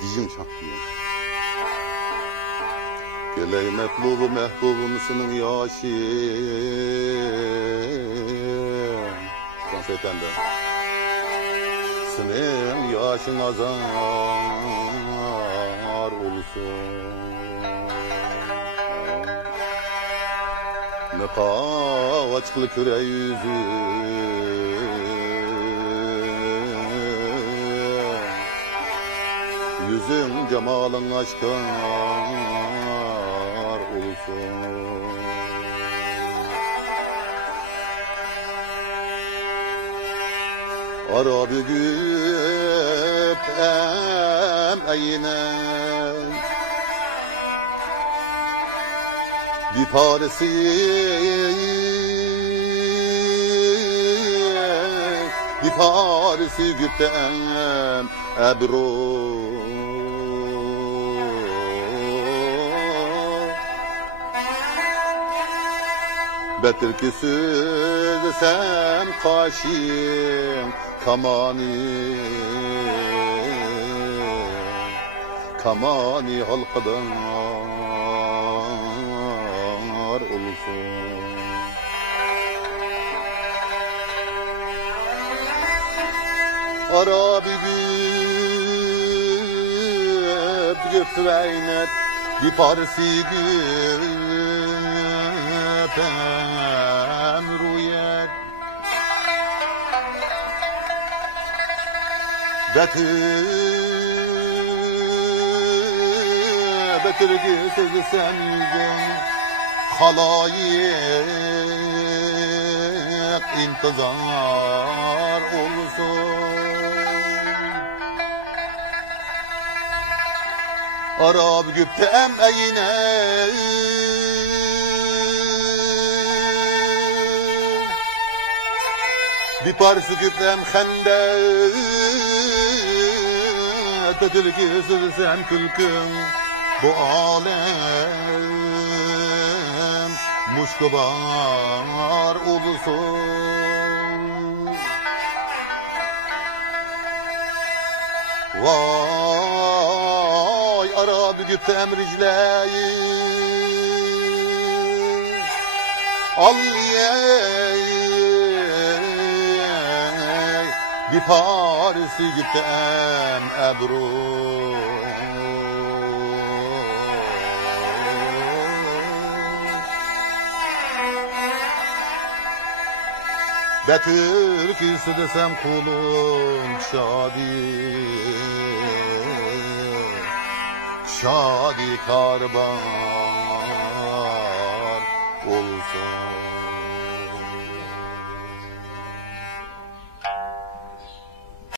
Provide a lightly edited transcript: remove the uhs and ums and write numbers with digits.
dizim çaktı. Geley mehbubu mehbubumsunun yaşı. Konsertende. Senin yaşın azar olsun. Ne kavaçkılı küre yüzü. Yüzün cemalın aşkar olsun. Ara bügüp emeğine bir paresi güptem ebru betir ki sözsem kaşin kamani halkadan olsun. Ara bügüp güpveynet bir parsi güpem rüyet betir gözü senden halayık intizar olsun. Arab güpte emeğine bir parsı güptem hendet betil gözülsem külküm bu alem muşkubar olsun. Vay Arab güptem ricleyi alliyey bir parisi güptem ebru betir ki desem kulum şadi karban